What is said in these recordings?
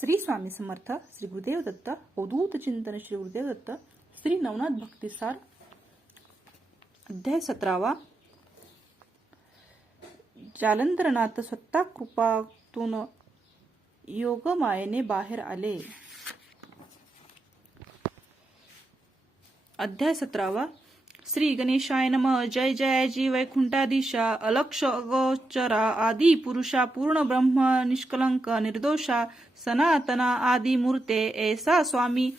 श्री स्वामी समर्थ, श्री गुरुदेव दत्त, अवधूत चिंतन श्री गुरुदेव दत्त, श्री नवनाथ भक्तिसार, अध्याय 17वा. जालंधरनाथ स्वतः कृपातून योगमायेने बाहेर आले. अध्याय 17वा. श्री गणेशाय नमः. जय जयाजी वैकुंठाधीशा, अलक्ष अगोचरा, आदि पुरुषा, पूर्ण ब्रह्म, निष्कलंक निर्दोषा, सनातना आदि मूर्ते, ऐसा स्वामी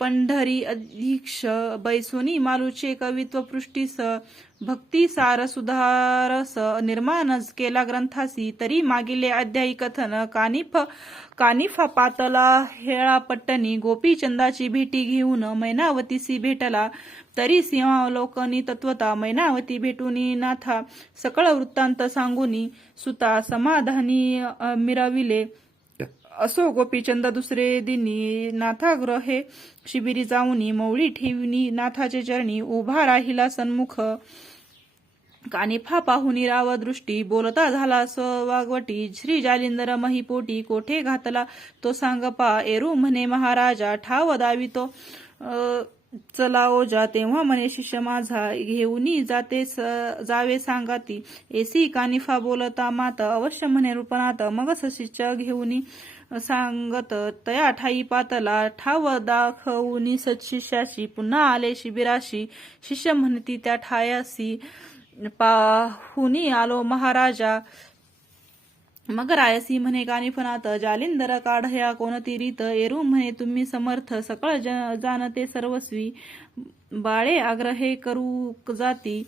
पंढरी अधीक्ष, बैसोनी मालूचे कवित्व पृष्टीस, भक्ती सार सुधारस निर्माणच केला ग्रंथासी, तरी मागिले अध्यायी कथन, कानिफा पातला हेळा पट्टणी, गोपीचंदाची भेटी घेऊन मैनावतीसी भेटला, तरी सिंहावलोकनी तत्वता, मैनावती भेटूनी नाथा सकळ वृत्तांत सांगूनी, सुता समाधानी मिरविले. असो गोपीचंद दुसरे दिनी नाथाग्रहे शिबिरी जाऊनी, मौळी ठेवणी नाथाचे चरणी, उभा राहिला सन्मुख, कानिफा पाहुनी राव दृष्टी, बोलता झाला वागवटी, श्री जालिंदर महिपोटी, कोठे घातला तो सांगपा, एरू म्हणे महाराजा, ठाव दावितो चला ओजा, तेव्हा म्हणे शिष्य माझा, घेऊनी जावे सांगाती, एसी कानिफा बोलता मात, अवश्य म्हणे रूपनाथ, मग शिष्य घेऊनी सांगत, तया ठाई पातला, ठाव दाखवूनी शिष्याशी, पुन्हा आले शिबिराशी, शिष्य म्हणती त्या ठायासी, पाहुनी आलो महाराजा, मग रायसी म्हणे कानिफनाथ, जालिंदर काढया कोणती रीत, एरू म्हणे तुम्ही समर्थ, सकळ जाणते सर्वस्वी, बाळे आग्रहे करू जाती,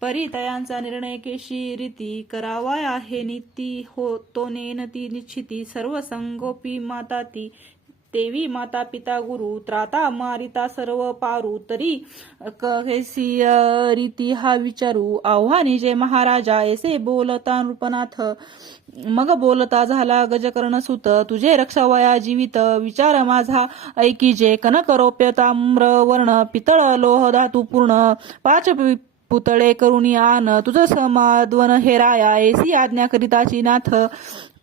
परी तयांचा निर्णय केशी रीती, करावा आहे नीती हो तो नेनती निश्चिती, सर्व संगोपी माता ती, देवी माता पिता गुरु, त्राता मारिता सर्व पारू, तरी कहेसी रीती हा विचारू, आव्हानी जे महाराजा, ऐसे बोलता नृपनाथ, मग बोलता झाला गजकर्ण सुत, तुझे रक्षावया जीवित, विचार माझा ऐकी जे, कनक रौप्य ताम्र वर्ण, पितळ लोह धातू पूर्ण, 5 पुतळे करुणी आन, तुझ समाद्वन हे राया, ऐसी आज्ञा करिताची नाथ,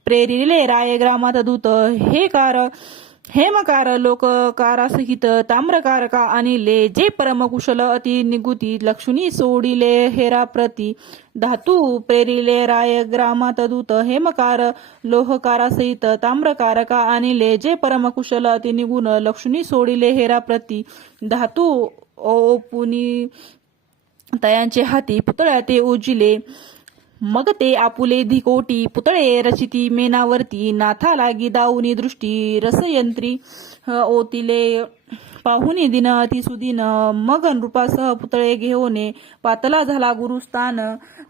प्रेरिले राये ग्रामात दूत, हेमकार लोककारासहित, ताम्रकारका आणिले, जे परमकुशल अति निगुती, लक्ष्मी सोडिले हेरा प्रती, धातू प्रेरिले राय ग्रामात दूत, हेमकार लोहकारासहित, ताम्रकारका आणिले, जे परमकुशल अति निगुण, लक्ष्मी सोडिले हेरा प्रती, धातू ओपुनी तयांचे हाती, पुतळ्या ते उजिले, मग ते आपुले धिकोटी, पुतळे रचिती मेनावरती, नाथा लागी दाऊनी दृष्टी, रसयंत्री ओतिले, पाहुनी दिन अतिसुदीन, मग नृपासह पुतळे घेऊने, पातला झाला गुरुस्थान,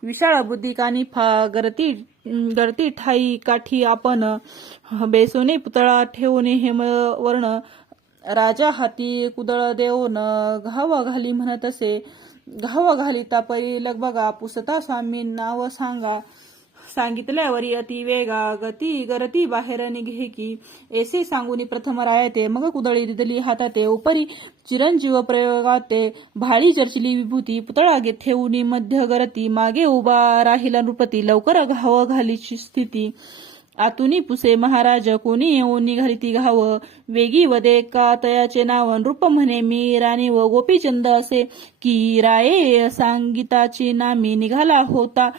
विशाळ बुद्धी कानिफा, गर्ती ठाई काठी आपण, बेसोने पुतळा ठेवणे हेमवर्ण, राजा हाती कुदळ देऊन, घाव घाली म्हणतसे, घाव घालिता परी लगबगा, पुसता स्वामी नाव सांगा, सांगितल्यावरी अति वेगा, गरती बाहेर निघे की, ऐसे सांगूनी प्रथम रायते, मग कुदळी दिदली हाताते, उपरी चिरंजीव प्रयोगाते, भाळी चर्चिली विभूती, पुतळा ठेवूनी मध्य गरती, मागे उभा राहिला नृपती, लवकर घाव घालीची स्थिती, आतुनी पुसे महाराज, कोणी येऊन निघाली ती घाव, वेगी वदे का तयाचे नाव, नृप म्हणे मी राणी व गोपीचंद असे की, राये सांगिताची नामी, निघाला होता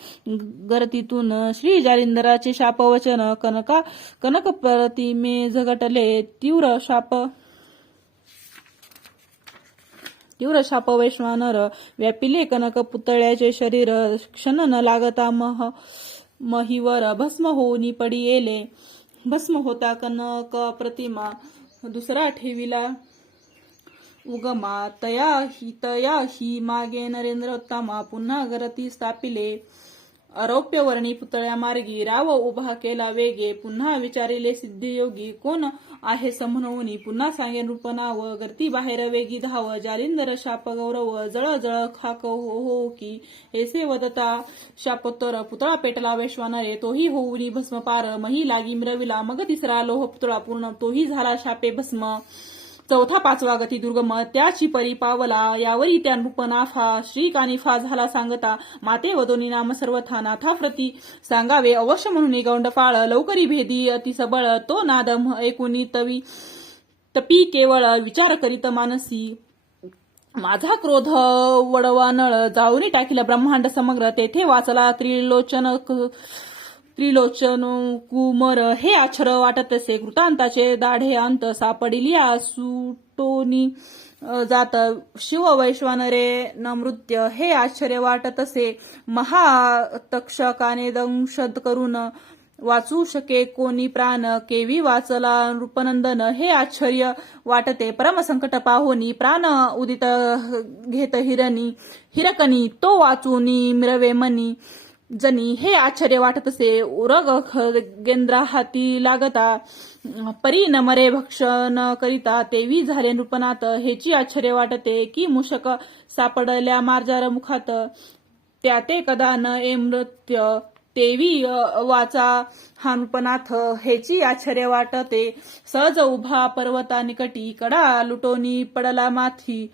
गर्तीतून, श्री जालिंदराचे शापवचन, कनक प्रतिमे झगटले, तीव्र शाप वैश्वानर, व्यापिले कनक पुतळ्याचे शरीर, क्षण न लागता महिवर, भस्म होऊनी पडी येले, भस्म होता कनक प्रतिमा, दुसरा ठेविला उगमा, तया ही मागे नरेंद्रोत्तमा, पुन्हा गरती स्थापिले, अरौप्यवर्णी पुतळ्या मार्गी, राव उभा केला वेगे, पुन्हा विचारिले सिद्धियोगी, कोण आहे समनवनी, पुन्हा सांगे नृपनाव, गर्ती बाहेर वेगी धाव, जालिंदर शाप गौरव, जळ जळ खाक हो की, ऐसे वदता शापोत्तर, पुतळा पेटला वैश्वानरे, तोही होऊनी भस्म पार, मही लागी मिरविला, मग तिसरा लोह पुतळा पूर्ण, तोही झाला शापे भस्म, चौथा पाचवा गती दुर्गम त्याची परी पावला यावरी त्या नृपनाफा श्री कानिफा झाला सांगता माते वदोनी नाम सर्वथा नाथाप्रती सांगावे अवश्य म्हणून गौंडपाळ लवकरी भेदी अति सबळ तो नाद ऐकुनी तपी केवळ विचार करीत मानसी माझा क्रोध वडवानळ जाऊनी टाकीला ब्रह्मांड समग्र तेथे वाचला त्रिलोचन कुमर हे अक्षर वाटत असे कृतांताचे दाढे अंत सापडिलिया सुटोनी जात शिव वैश्वानरे नमृत्य हे आश्चर्य वाटत असे महातक्षकाने दंशत करून वाचू शके कोणी प्राण केवी वाचला नृपनंदन हे आश्चर्य वाटते परमसंकट पाहोनी प्राण उदित घेत हिरकनी तो वाचूनी मिरवे मनी जनी हे आश्चर्य वाटत असे उरग गेंद्रा हाती लागता परी न मरे भक्षण करिता तेवी झाले नृपनाथ हेची आश्चर्य वाटते की मूषक सापडल्या मार्जार मुखात त्या ते कदा न मृत्य तेवी वाचा हा नृपनाथ हेची आश्चर्य वाटते सहज उभा पर्वता निकटी कडा लुटोनी पडला माथी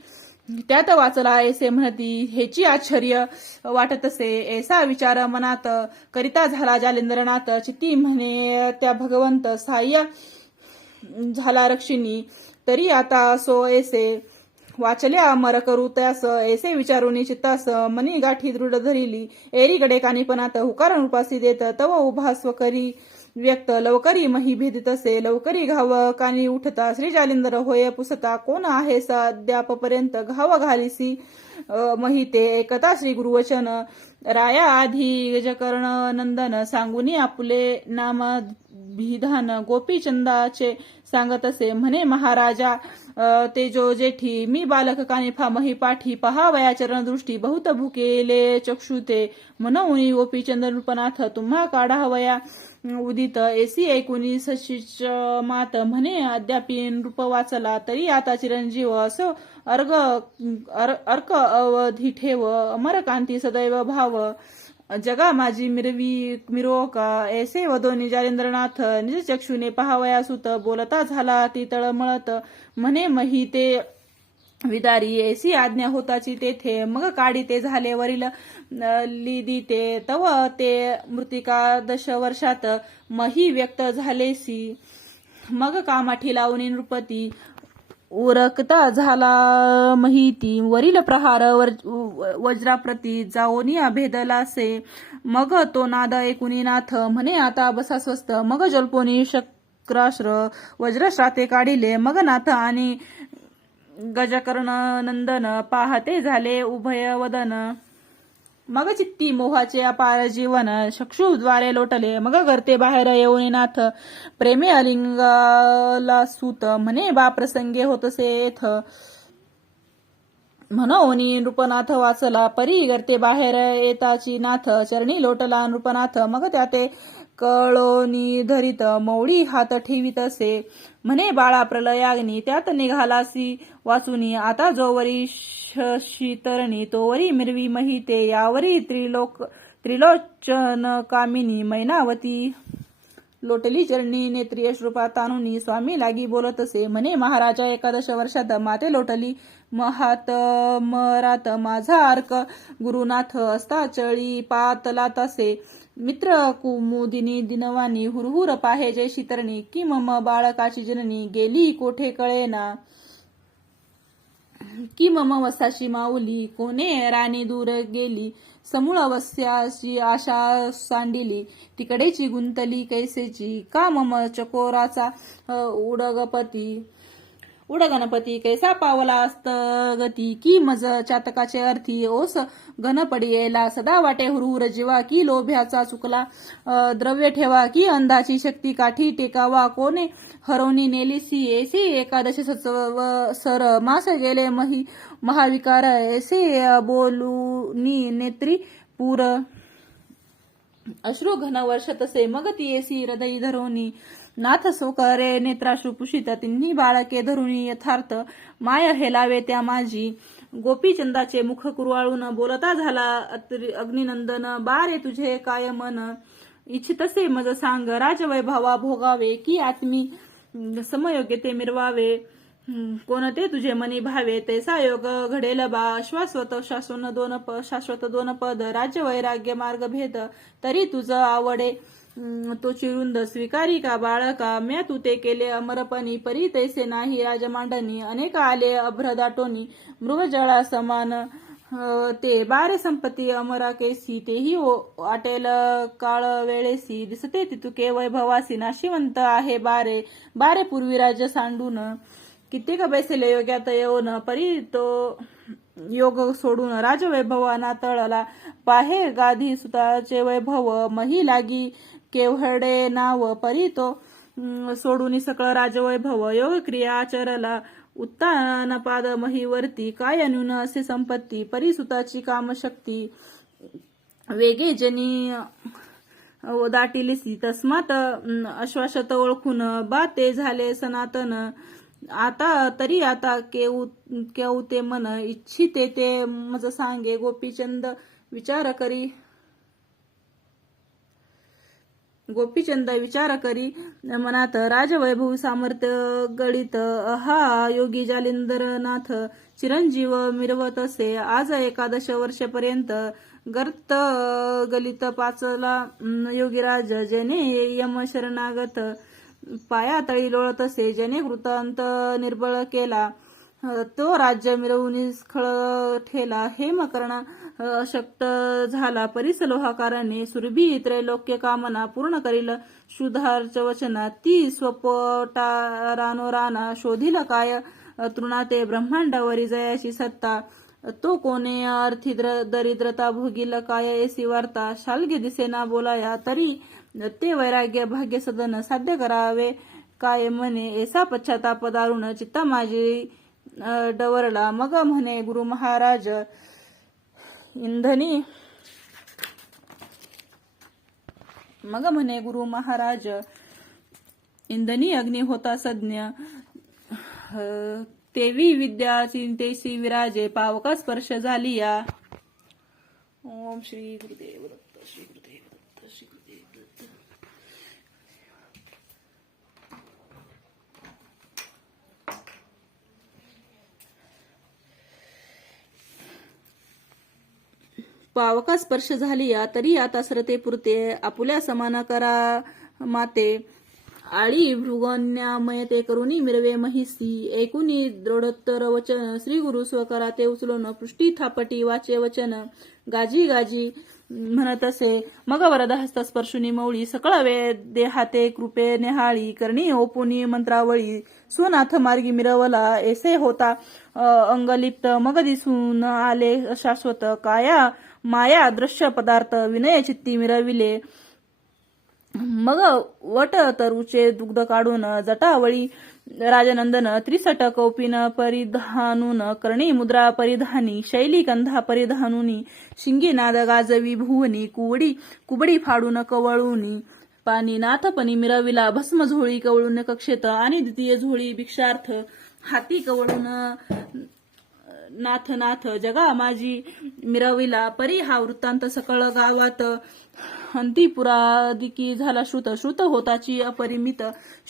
त्यात वाचला ऐसे म्हणती हेची आश्चर्य वाटत असे ऐसा विचार मनात करिता झाला जालेंद्रनाथ चित्ती म्हणे त्या भगवंत सहाय्य झाला रक्षिणी तरी आता सो ऐसे वाचल्या अमर करू त्यास ऐसे विचारुनी चित्तास मनी गाठी दृढ धरिली एरीकडे कानिपनात हुकार उपासी देत तव उभा स्वकरी व्यक्त लवकरी मही भेदित असे लवकरी घाव कानी उठता श्री जालिंदर होय पुसता कोण आहे अद्यापपर्यंत घाव घालिसी महिते एकता श्री गुरुवचन राया आधी गजकर्ण नंदन सांगुनी आपुले नाम विधान गोपीचंदाचे सांगत असे म्हणे महाराजा तेजो जेठी मी बालक कानिफा मही पाठी पहावया चरणदृष्टी बहुत भुकेले चक्षुते म्हणून गोपीचंद नृपनाथ तुम्हा काढावया उदित ऐसी ऐकुनी सशिच मात म्हणे अद्यापी नृप वाचला तरी आता चिरंजीव असो अर्क अवधी ठेव अमरकांती सदैव भाव जगा माझी मिरवो का ऐसे वदोनी जालेंद्रनाथ निज चक्षुने पहावया सुत बोलता झाला ती तळमळत म्हणे मही ते विदारी ऐसी आज्ञा होताची तेथे मग काढी ते झाले वरील लिदिते तव ते मृतिका 10 वर्षात मही व्यक्त झालेसी मग कामाठी लावून नृपती उरकता झाला महिती वरील प्रहार वज्राप्रती जाओनी अभेदलासे मग तो नाद ऐकुनी नाथ म्हणे आता बसा स्वस्त मग जल्पोनी शक्राश्र वज्रश्राते काढिले मग नाथ आणि गजकर्ण नंदन पाहते झाले उभय वदन मग चित्ती मोहाचे अपार जीवन चक्षुद्वारे लोटले मग करते बाहेर येऊन नाथ प्रेमे अलिंगाला सूत म्हणे बा प्रसंगे होतसे येथ म्हणोनी नृपनाथ वाचला परी करते बाहेर येताची नाथ चरणी लोटला नृपनाथ मग त्याते कळोनी धरित मौडी हात ठेवीत असे म्हणे बाळा प्रलयाग्नी त्यात निघालासी वाचुनी आता जोवरी शीतरणी तोवरी मिरवी महिते यावरी त्रिलोचन कामिनी मैनावती लोटली चरणी नेत्री अश्रुपा तानुनी स्वामी लागी बोलत असे म्हणे महाराजा 11 वर्षात माते लोटली महात्मरात माझा अर्क गुरुनाथ असता चळी पातलात असे मित्र कुमुदिनी दिनवानी हुरहुर पाहे जय शीतरणी की मम बाळकाची जननी गेली कोठे कळेना की मम वसाशी माऊली कोणे राणी दूर गेली समूळ वस्याची आशा सांडिली तिकडेची गुंतली कैसेची का मम चकोराचा उडगणपती कैसा पावला अस्तगती की मज चातकाचे अर्थी ओस घनपडियेला सदा वाटे हुरहुर जीवा की लोभ्याचा चुकला द्रव्य ठेवा की अंधाची शक्ती काठी टेकावा कोणे हरवणी नेलीसी ऐसे 11 सर मास गेले महाविकार ऐसे बोलूनी नेत्री पूर अश्रू घन वर्ष तसे मग ती ऐसी हृदयी धरोनी नाथ सोकरे नेत्राश्रू पुषित तिन्ही बाळके धरुणी यथार्थ माय हेलावे त्या माझी गोपीचंदाचे मुख कुरवाळून बोलता झाला अग्निनंदन बारे तुझे काय मन इच्छितसे मज सांग राजवैभवा भोगावे की आत्मी समयोग्य ते मिरवावे कोणते तुझे मनी भावे तैसा योग घडेल बा. शाश्वत शाश्वत दोन पद राज्य वैराग्य मार्ग भेद तरी तुझं आवडे. तो चिरुंद स्वीकारी का बाळका म्या तू ते केले अमरपणी परी तैसे नाही राजमांडणी. अनेक आले अभ्र दाटोनी मृगजळा समान ते बारे संपत्ती अमरा केसी तेही वाटेल काळ वेळेसी. दिसते तितुके वैभवासी नाशिवंत आहे बारे बारे पूर्वी राज्य सांडून. कित्येक बैसले योग्यात येऊन परी तो योग सोडून राजवैभवाना तळला. पाहे गाधी सुताचे वैभव मही लागी केवढे नाव परी तो सोडून सकळ राजवैभव. योग क्रिया आचरला उत्तान पाद महीवरती. काय न्यून असे संपत्ती परी सुताची कामशक्ती. वेगे जनी दाटिलिसी तस्मात अश्वाशत ओळखून बा ते झाले सनातन. आता केऊ ते मन इच्छिते ते मज सांगे. गोपीचंद विचार करी मनात राजवैभव सामर्थ्य गडित. हा योगी जालिंदरनाथ चिरंजीव मिरवत असे. आज 11 वर्षेपर्यंत गर्त गलित पाचला योगीराज. जेने यम शरणागत पाया तळी लोळत असे. ज्याने वृत्तांत निर्बळ केला तो राज्य मिरवून खळ ठेला. हेमकर्ण अशक्त झाला परिस लोहाकाराने. सुरभी त्रैलोक्य कामना पूर्ण करील शुद्धार्च वचना. ती स्वपोटा रानोराना शोधील काय तृणाते ब्रह्मांडावरी जयाची सत्ता. तो कोणे अर्थी दरिद्रता भोगील काय ऐसी वार्ता. शालगे दिसेना बोलाया तरी ते वैराग्य भाग्य सदन साध्य करावे काय म्हणे. ऐसा पश्चाताप दारुण चित्ता माझी डवरला. मग म्हणे गुरु महाराज इंधनी अग्नी होता सज्ञ. तेवी विद्या चिंतेसी विराजे पावका स्पर्श झालिया. ओम श्री गुरुदेव दत्त. श्री गुरुदेव दत्त. श्री गुरुदेव दत्त. पावका स्पर्श झालिया तरी आता सरते पुरते. आपुल्या समान करा माते. आळी भृगन्यामयते करुणी मिरवे महिसी. ऐकुनी दृढोत्तर वचन श्री गुरु स्वकरा ते उचलून. पृष्ठी थापटी वाचे वचन गाजी गाजी म्हणत असे. मग वरद हस्त स्पर्शुनी मौळी. सकळ देहाते कृपे नेहाळी. करणी ओपुनी मंत्रावळी. सुनाथ मार्गी मिरवला ऐसे होता अंगलिप्त. मग दिसून आले शाश्वत काया माया दृश्य पदार्थ. विनय चित्ती मिरविले. मग वट तरुचे दुग्ध काढून जटावळी राजनंदन. त्रिसट कौपिन परिधानून करणी मुद्रा परिधानी. शैली कंधा परिधानुनी. शिंगी नाद गाजवी भुवनी. कुबडी फाडून कवळुनी. पाणी नाथपणी मिरविला भस्म झोळी कवळून कक्षेत. आणि द्वितीय झोळी भिक्षार्थ हाती कवळून नाथ जगा माझी मिरविला. परी हा वृत्तांत सकळ गावात. अंतिपुरादिकी झाला श्रुत होताची अपरिमित.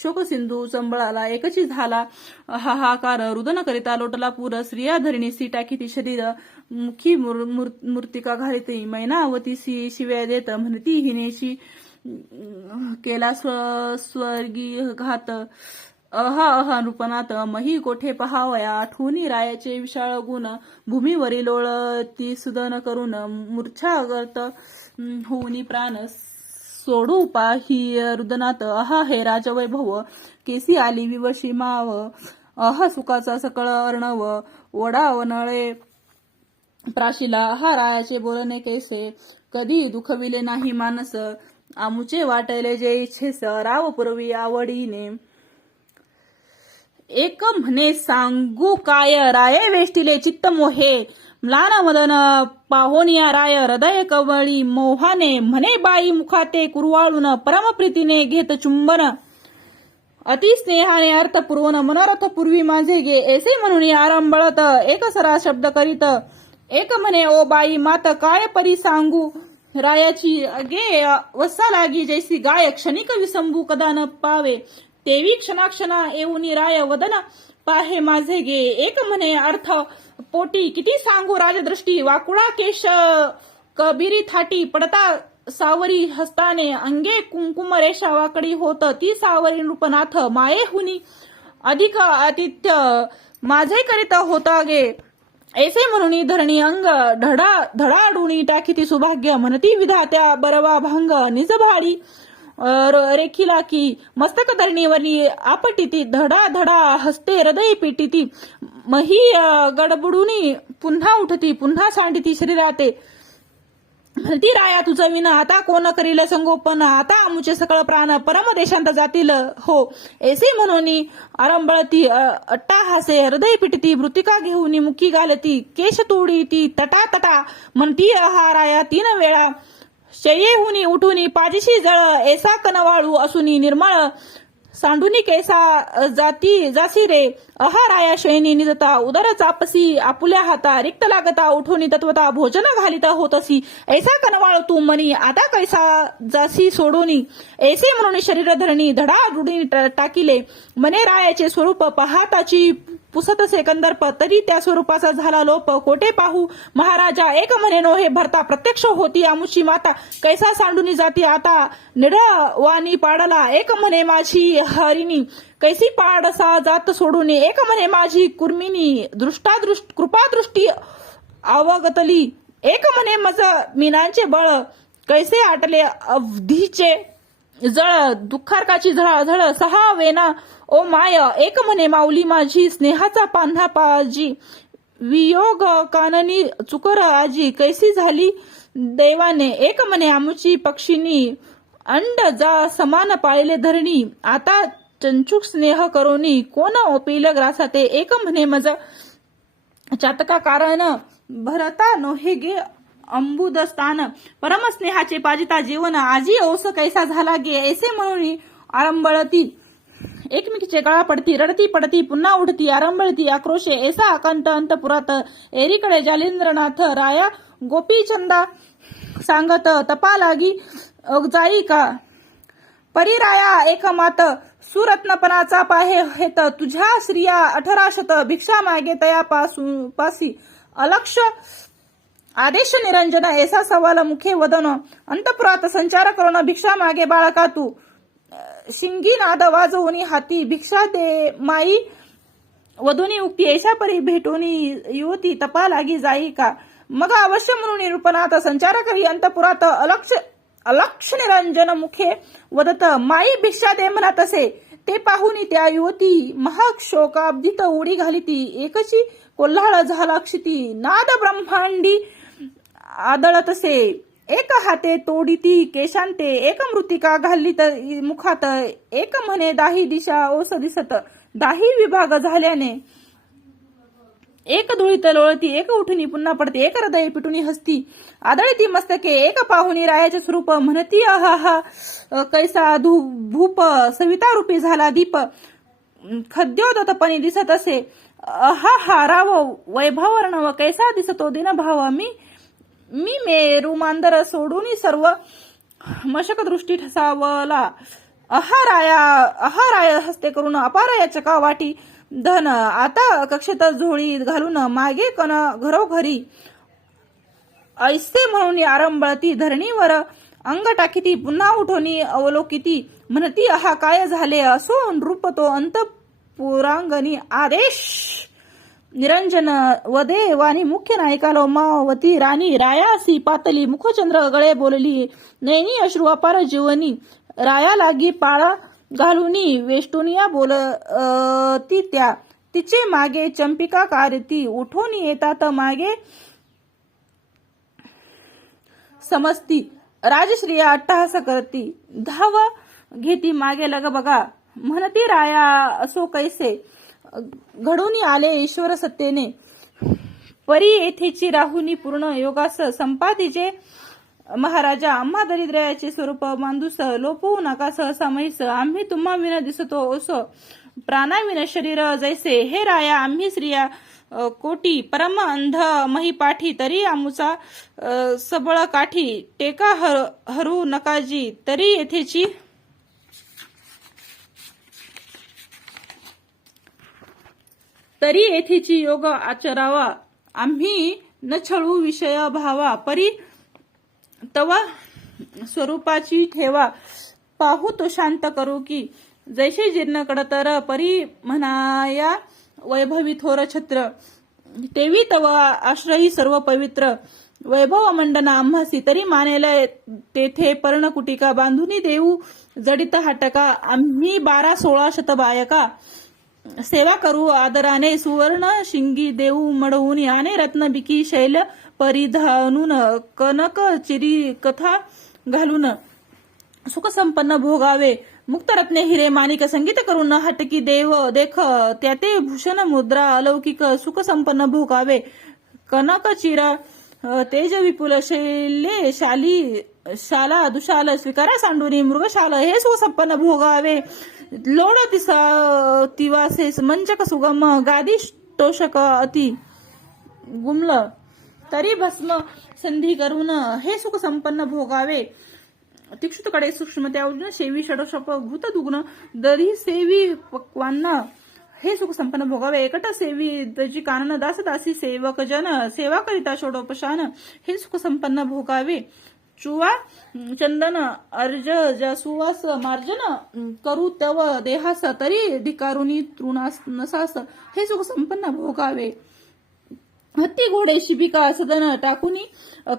शोकसिंधू चंबळाला एकची झाला हाहाकार. रुदन करिता लोटला पूर. स्त्रिया धरणीसी टाकीती शरीर. मुखी मूर्तिका घालिती. मैनावतीसी शिव्या देत म्हणती हिनेशी केला स्वर्गी घात. अहा नृपनाथ मही कोठे पहावया. आठवणी रायाचे विशाळ गुण. भूमीवरील लोळती सुदन करून. मूर्छागत होऊनी प्राण सोडू पाही रुदनात. अहा हे राजवैभव केसी आली विवशी माव. अहा सुखाचा सकळ अर्णव वडाव नळे प्राशिला. अहा रायाचे बोलणे कैसे कधी दुखविले नाही मानस. आमुचे वाटले जे इच्छेस राव पुरवी आवडीने. एक म्हणे सांगू काय राये वेष्टिले चित्त मोहे. म्लान मदन पाहोनिया राय हृदय कवळी मोहाने. म्हणे बाई मुखाते कुरवाळून परमप्रीतीने घेत चुंबन. अति स्नेहाने अर्थ पुरवून मनोरथ पूर्वी माझे गे. ऐसे म्हणून आरंभळत एक सरा शब्द करीत. एक म्हणे ओ बाई मात काय परी सांगू रायाची गे. वसा लागी जैसी गाय क्षणिक विसंबू कदा न पावे. तेवी क्षणाक्षणा येऊनी राय वदन पाहे माझे गे एक म्हणे अर्थ पोटी किती सांगू राजदृष्टी वाकुळा केश कबिरी थाटी पडता सावरी हस्ताने अंगे कुंकुम रेषा वाकडी होत ती सावरी नृपनाथ माये हुनी अधिक आतिथ्य माझे करीत होता गे ऐसे म्हणून धरणी अंग धडाडुनी टाकी ती सुभाग्य म्हणती विधात्या बरवा भांग निजभाडी रेखिला की मस्तक धरणीवरी आपटिती धडा धडा हस्ते हृदय पिटिती मही गडबडुनी पुन्हा उठती पुन्हा सांडिती शरीराते म्हणती राया तुझं विना आता कोण करील संगोपन आता आमुचे सकळ प्राण परम देशांत जातील हो ऐसे म्हणून आरंभळती अट्टाहासे हृदय पिटती मृतिका घेऊन मुखी घालती केश तोडी ती तटा तटा म्हणती हा राया 3 वेळा शय्येहुनी उठुनी पाजीशी जळ ऐसा कनवाळू असुनी निर्मळ सांडुनी कैसा जासी रे अहाराया शयनी निजता उदर चापसी आपुल्या हाता रिक्त लागता उठोनी तत्वता भोजन घालिता होतसी ऐसा कनवाळ तू मनी आता कैसा जासी सोडोनी ऐसे म्हणून शरीर धरणी धडा रुढी टाकिले मने रायाचे स्वरूप पहाताची पुसतसे कंदर्प तरी त्या स्वरूपाचा झाला लोप कोटे पाहू महाराजा एक म्हणे नो हे भरता प्रत्यक्ष होती आमुची माता कैसा सांडुनी जाती आता निढवानी पाडला एक म्हणे माझी हरिणी कैसी पाडसा जात सोडून एक म्हणे माझी कुर्मिनी कृपादृष्टी अवगतली एक म्हणे मज मीनांचे बळ कैसे आटले अवधीचे जळ दुःखारकाची झळाझळ 6 वेना ओ माय एक म्हणे माऊली माझी स्नेहाचा पान्हा पाजी वियोग काननी चुकर आजी कैसी झाली देवाने एक म्हणे आमुची पक्षिनी अंड जा समान पाळले धरणी आता चंचुक स्नेह करोनी कोण ओपिल ग्रासाते एक म्हणे मज चातका कारण भरता नोहे गे अंबुद स्थान परम स्नेहाचे पाजिता जीवन आजी औस कैसा झाला गे ऐसे म्हणून आरंभळती एकमेकीचे गळा पडती रडती पडती पुन्हा उठती आरंभळती आक्रोशे ऐसा अकंत अंतपुरात एरीकडे जालिंद्रनाथ राया गोपीचंदा सांगत तपा लागी जाई का परिराया एकमात सुरत्नपणाचा पाहे हेत तुझ्या स्त्रिया 1800 भिक्षा मागे तया पासी अलक्ष आदेश निरंजन ऐसा सवाल मुखे वदन अंतपुरात संचार करून भिक्षा मागे बाळका तू शिंगी नाद वाजवून हाती भिक्षा दे माई वधुनी उक्ती ऐशा परी भेटोनी युवती तपा लागी जाई का मग अवश्य म्हणून निरूपणात संचार करी अंतपुरात अलक्ष निरंजन मुखे वदत माई भिक्षा दे म्हणत असे ते पाहून त्या युवती महक शोकाब्दित उडी घालिती एकची कोल्हाळ झाला क्षिती नाद ब्रह्मांडी आदळतसे एक हाते तोडीती केशांते एक मृतिका घालीत मुखात एक म्हणे दाही दिशा ओस दिसत दाही विभाग झाल्याने एक धुळीत लोळती एक उठुनी पुन्हा पडते एक हृदय पिटुनी हसती आदळती मस्तके एक पाहुणी रायाचे स्वरूप म्हणती अहा कैसा भूप सविता रूपी झाला दीप खद्योदतपणी दिसत असे अहा राव वैभवर्णव कैसा दिसतो दिनभाव मी मेरू मांदर सोडून सर्व मशक दृष्टी ठसावला अहाराया हस्ते करून अपाराया चका वाटी धन आता कक्षेत झोळी घालून मागे कन घरोघरी ऐसे म्हणून आरंभळती धरणीवर अंग टाकीती पुन्हा उठोनी अवलोकिती म्हणती अहा काय झाले असो नृप तो अंतपुरांगणी आदेश निरंजन वदे वाणी मुख्य नायिका लोमावती राणी रायासी पातली मुखचंद्र गळे बोलली नैनी अश्रू अपार जीवनी राया लागी पाळा घालुनी वेष्टुनिया बोलती त्या तिचे मागे चंपिका कारती उठून येतात मागे समजती राजश्रिया अट्टहास करती धाव घेती मागे लग बघा म्हणती राया असो कैसे घडून आले ईश्वर सत्तेने परी येथेची राहुनी पूर्ण योगास संपातीचे महाराजा आम्हा दरिद्रयाचे स्वरूप मांदूस लोपवू नका सहसा म्हैस आम्ही तुम्हा विन दिसतो ओस प्राणाविन शरीर जैसे हे राया आम्ही स्त्रिया कोटी परम अंध महिपाठी तरी आमुचा सबळ काठी टेका हरू नकाजी तरी येथेची तरी येथेची योग आचरावा, आम्ही न छळू विषय भावा, परी तवा स्वरूपाची ठेवा, पाहू तो शांत करू की, जैसे जीर्ण कडतर परी म्हणाया वैभवी थोर छत्र, तेवी तव आश्रयी सर्व पवित्र, वैभव मंडना आम्हासी तरी मानेल तेथे पर्णकुटिका, बांधुनी देऊ जडित हाटका, आम्ही 12-16 शतबायका, सेवा करू आदराने, सुवर्ण शिंगी देऊ मडवून, आने रत्न बिकी शैल परिधानून, कनक चिरी कथा घालून, सुख संपन्न भोगावे, मुक्तरत्ने हिरे माणिक संगीत करून, हटकी देव देख त्याते भूषण मुद्रा अलौकिक, सुख संपन्न भोगावे, कनक चिरा तेज विपुल शैले शाली शाला दुशाल, स्वीकारा सांडुनी मृगशाल, हे सुख संपन्न भोगावे, लोड तिवासे मंचक सुगम, गादी तोषक अति गुमल, तरी भस्म संधी करून, हे सुख संपन्न भोगावे, तीक्षुतकडे सूक्ष्म त्यावरून, शेवी षडशप घृत दुग्न, दरी सेवी पक्वान्न, हे सुख संपन्न भोगावे, एकट सेवी दजी कानन, दास दासी सेवक जन, सेवा करिता षोडोपशान, हे सुख संपन्न भोगावे, चुवा चंदन अर्ज सुवास मार्जन, करू तव देहास तरी धिकारुनी तृणास नसास, हे सुख संपन्न भोगावे, हत्ती घोडे शिबिका सदन टाकुनी,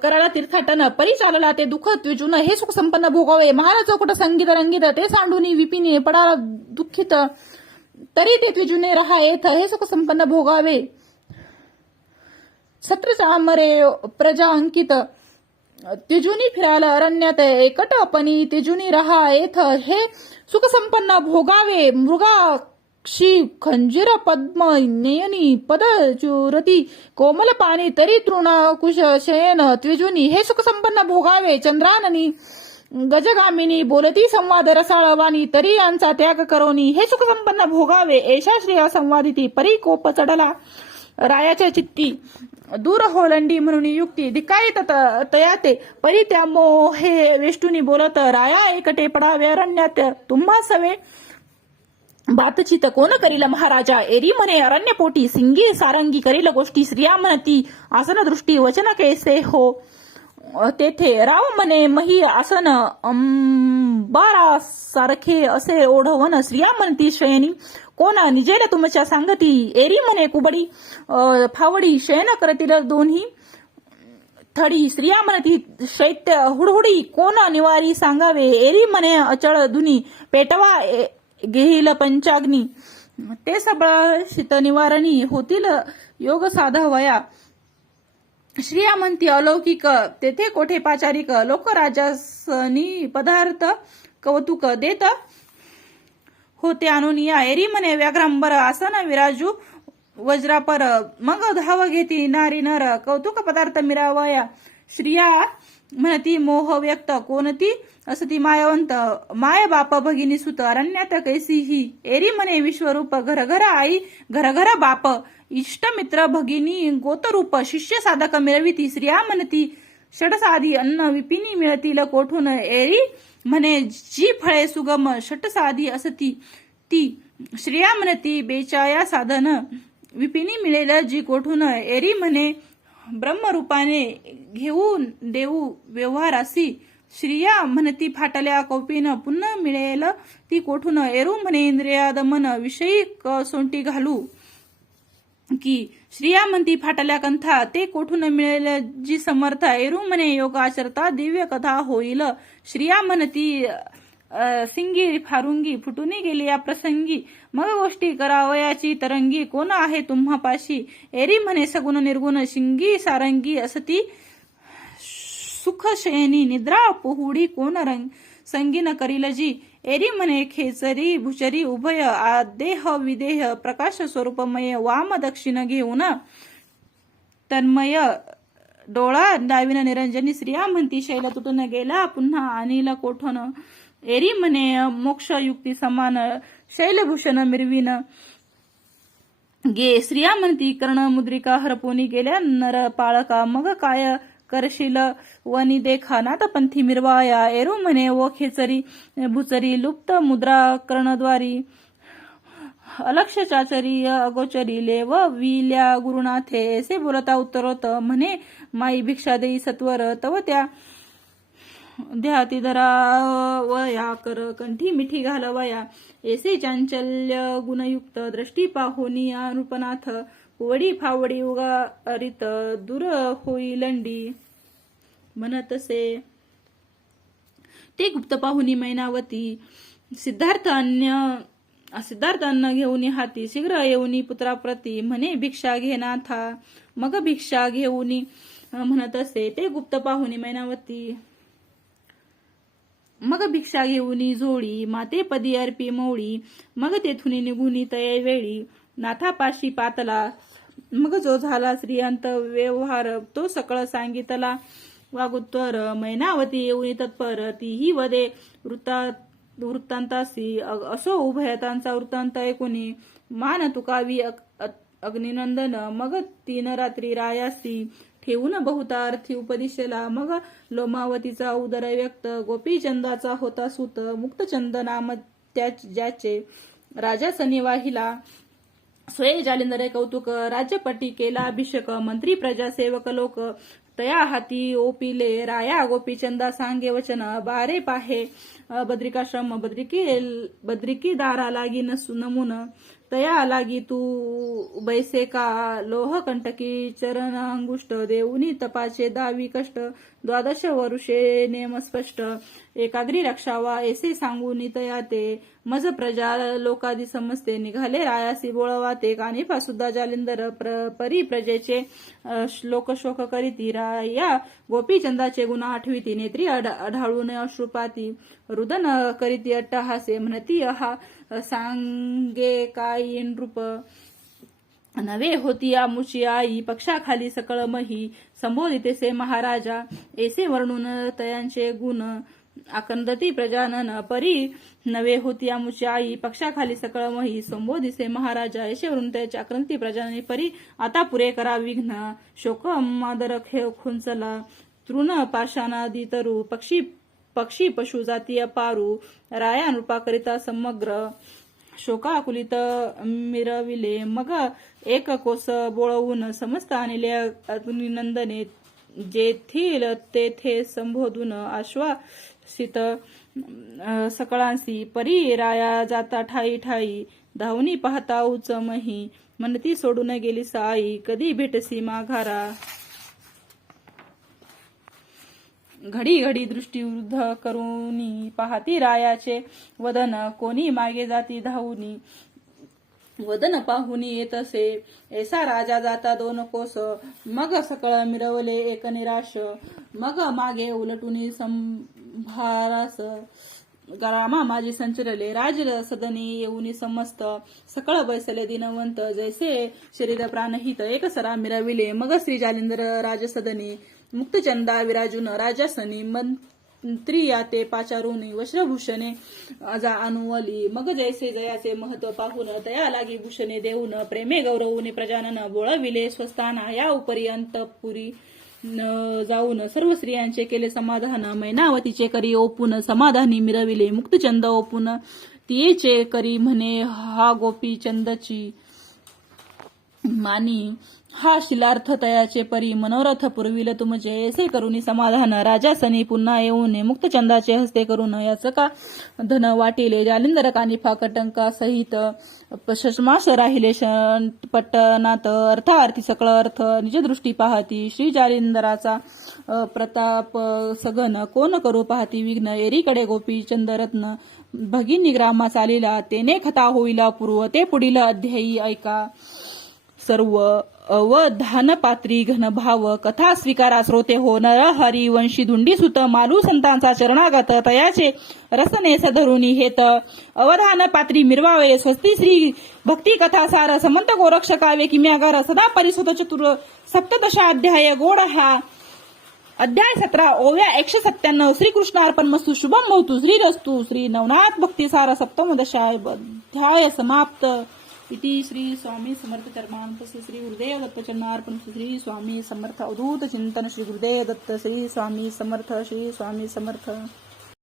कराला तीर्थाटन, परी चालला ते दुःख त्विजून, हे सुख संपन्न भोगावे, महाराज चौकट संगीत रंगीत, ते सांडूनी विपिनी पडाला दुःखित, तरी ते त्विजूने रहा येथ, हे सुख संपन्न भोगावे, सत्र चामरे प्रजा अंकित, तिजुनी फिरायला अरण्यात, एकटपणी तिजुनी रहा येथ, हे सुख संपन्न भोगावे, मृगाक्षी खंजीर पद्म नयनी पद चुरती, कोमल पाणी तरी तृणकुश शयन त्रिजुनी, हे सुख संपन्न भोगावे, चंद्राननी गजगामिनी बोलती संवाद रसाळवाणी, तरी यांचा त्याग करोनी, हे सुख संपन्न भोगावे, ऐशा श्रेया संवादिती, परी कोप चढला रायाच्या चित्ती, दूर होलंडी म्हणून युक्ती, धिकारी तयाते, परी त्या मोहे वेष्टुनी बोलत, राया एकटे पडावे अरण्यात, तुम्हा सवे बातचीत कोण करील महाराजा, एरी म्हणे अरण्यपोटी, सिंगी सारंगी करील गोष्टी, स्त्रिया म्हणती आसन दृष्टी, वचन कैसे हो तेथे, राव म्हणे मही आसन अंबारा सारखे असे ओढवण, स्त्रिया म्हणती शयनी कोण निजेल तुमच्या सांगती, एरी म्हणे कुबडी फावडी, शयन करतील दोन्ही थडी, स्त्रिया म्हणती शैत्य हुडहुडी, कोण निवारी सांगावे, एरी म्हणे अचळ दुनी, पेटवा घेईल पंचाग्नी, ते सबळ शीत निवारणी, होतील योग साधवया, श्रिया म्हणती अलौकिक, तेथे कोठे पाचारिक, लोकराजासनी पदार्थ कौतुक देत होते आणून या, एरी म्हणे व्याघ्रांबर आसन विराजू वज्रापर, मग धाव घेती नारी नर, कौतुक पदार्थ मिरावया, श्रिया म्हणती मोह व्यक्त, कोणती असती मायवंत, माय बाप भगिनी सुत, अरण्यात कैसी ही, एरी म्हणे विश्वरूप, घर घर आई घर घर बाप, इष्ट मित्र भगिनी गोतरूप, शिष्य साधक मिळविती, स्त्रिया म्हणती षटसाधी अन्न विपिनी मिळतील कोठून, एरी म्हणे जी फळे सुगम षटसाधी असती ती, श्रिया म्हणती बेचाया साधन विपिनी मिळेल जी कोठून, एरी म्हणे ब्रह्मरूपाने घेऊन देऊ व्यवहारासी, श्रिया म्हणती फाटल्या कौपीन पुन्हा मिळेल ती कोठून, एरू म्हणे इंद्रियादमन विषयी सोंटी घालू की, श्रिया म्हणती फाटल्या कंथा ते कोठून मिळेल जी समर्थ, एरू म्हणे योग आचरता दिव्य कथा होईल, श्रिया म्हणती सिंगी फारुंगी फुटून गेली या प्रसंगी, मग गोष्टी करावयाची तरंगी, कोण आहे तुम्हा पाशी, एरी म्हणे सगुण निर्गुण शिंगी सारंगी असती सुख शयनी, निद्रा पोहुडी कोण संगीन करील जी, एरी म्हणे खेचरी भुचरी उभय आदेह विदेह प्रकाश स्वरूपमय, वाम दक्षिण घेऊन तन्मय डोळा डावीन निरंजनी, स्त्रिया म्हणती शैल तुटून गेला पुन्हा अनिल कोठन, एरी म्हणे मोक्ष युक्ती समान शैलभूषण मिरवीन गे, स्त्रिया म्हणती कर्ण मुद्रिका हरपोनी गेल्या नर पाळका, मग काय करशील वनी देखा नाथ पंथी मिरवाया, एरू म्हणे व खेचरी भुचरी लुप्त मुद्रा कर्णद्वारी, अलक्ष चाचरी अगोचरी लेव विल्या गुरुनाथे ऐसे बोलता उत्तरोत म्हणे माई भिक्षा देई सत्वर तव त्या देहाती धरावया कर कंठी मिठी घालवया ऐसे चांचल्य गुणयुक्त दृष्टी पाहुनी नृपनाथ कुवडी फावडी उगारित दूर होई लंडी म्हणतसे ते गुप्त पाहुनी मैनावती सिद्धार्थांना घेऊन हाती शीघ्र येऊनी पुत्राप्रती म्हणे भिक्षा घे नाथा मग भिक्षा घेऊनी म्हणत असे ते गुप्त पाहुनी मैनावती मग भिक्षा घेऊनी झोळी माते पदी अर्पी मोळी मग तेथुनी निघुनी तये वेळी नाथापाशी पातला मग जो झाला श्रीअंत व्यवहार तो सकळ सांगितला वागुत्तर मैनावती येऊनी तत्पर तीही वदे वृत्तांतासी असो उभयतांचा वृत्तांत ऐकुनी मान तुकावी अग्निनंदन मग 3 रात्री रायासी ठेवून बहुतार्थी उपदिशेला मग लोमावतीचा उदर व्यक्त गोपीचंदाचा होता सुत मुक्तचंद नाम ज्याचे राजा सनी वाहिला स्वये जालिंदरे कौतुक राज्यपटी केला अभिषेक मंत्री प्रजा सेवक लोक तया हाती ओपिले राया गोपीचंदा सांगे वचन बारे पाहे बद्रिकाश्रम बद्रिकी दारा लागी नमून तया लागी तू बैसे का लोह कंटकी चरण अंगुष्ट देऊनी तपाचे दावी कष्ट 12 वरुषे नेम स्पष्ट एकाग्री रक्षावा ऐसे सांगून तया ते मज प्रजा लोकादी समजते निघाले रायासी बोळवा ते कानिफा सुद्धा जालिंदर परी प्रजेचे लोकशोक करीती राया गोपीचंदाचे गुण आठविती नेत्री आढळून अश्रुपाती रुदन करीती अट्टहासे म्हणती हा सांगे काय नृप नवे होती आमुची आई पक्षाखाली सकळ मही संबोधितेसे महाराजा ऐसे वर्णून तयांचे गुण आकंदती प्रजानन परी नवे होती आमुची आई पक्षाखाली सकळ मही संबोधिसे महाराजा ऐसे वरून त्याच्या आक्रंती प्रजाननी परी आता पुरे करा विघ्न शोक मादर खुंचला तृण पाषाणादी तरु पक्षी पशु जाती अपारू राया नृपाकरिता समग्र शोकाकुलित मिरविले मग एक कोस बोळवून समस्त आणले अग्निनंदने जेथील तेथे संबोधून आश्वासित सकळांसी परी राया जाता ठाई ठाई धावनी पाहता उचमही म्हणती सोडून गेली साई कधी भेटसी माघारा घडी घडी दृष्टी वृद्ध करूनी पाहती रायाचे वदन कोणी मागे जाती धावूनी वदन पाहुनी येतसे ऐसा राजा जाता 2 कोस मग सकळ मिरवले एक निराश मग मागे उलटूनी संभारास रामा माझी संचरले राज सदनी येऊनी समस्त सकळ बैसले दिनवंत जैसे शरीर प्राणहित एक सरा मिरविले मग श्री जालिंदर राजसदनी मुक्तचंदा विराजून राजासनी मंत्री याते पाचारुनी वस्त्रभूषणे अजा अनुवली मग जैसे जयाचे महत्व पाहून तया लागी भूषणे देऊन प्रेमे गौरवून प्रजानन बोळविले स्वस्थाना या उपरी अंतपुरी जाऊन सर्व स्त्रियांचे केले समाधान मैनावतीचे करी ओपून समाधानी मिरविले मुक्तचंद ओपून तियेचे करी म्हणे हा गोपीचंदची मानी हा शिलार्थ तयाचे परी मनोरथ पुरविल तुमचे ऐसे करुनी समाधान राजा सनी पुन्हा येऊन मुक्तचंदाचे हस्ते करून याच का धन वाटिले जालिंदर कानिफा कटंका सहित शशमास राहिले पट्टनात अर्थार्थी सकळ अर्थ निजदृष्टी पाहती श्री जालिंदराचा प्रताप सगन कोण करू पाहती विघ्न एरीकडे गोपीचंद रत्न भगिनी ग्रामा चालिला तेने खता होईला पूर्व ते पुढील अध्यायी ऐका सर्व अवधान पात्री घन भाव कथा स्वीकारा श्रोते हो नर हरी वंशी धुंडी सुत मालू संतांचा चरणागत तयाचे रसने सधरुनी हेत अवधान पात्री मिरवावे स्वस्ती श्री भक्ती कथा सार समंत गोरक्षकावे किम्यागार सदा परिसुत चतुर सप्तदशाध्याय गोड हा अध्याय 17 ओव्या 197 श्रीकृष्ण अर्पण मस्तु शुभम भवतु श्रीरस्तु श्री नवनाथ भक्ती सार सप्तम अध्याय समाप्त इति श्री स्वामी समर्थ चरमांत श्री गुरुदेव दत्त चरणार्पण श्री स्वामी समर्थ अवधूत चिंतन श्री गुरुदेव दत्त श्री स्वामी समर्थ श्री स्वामी समर्थ।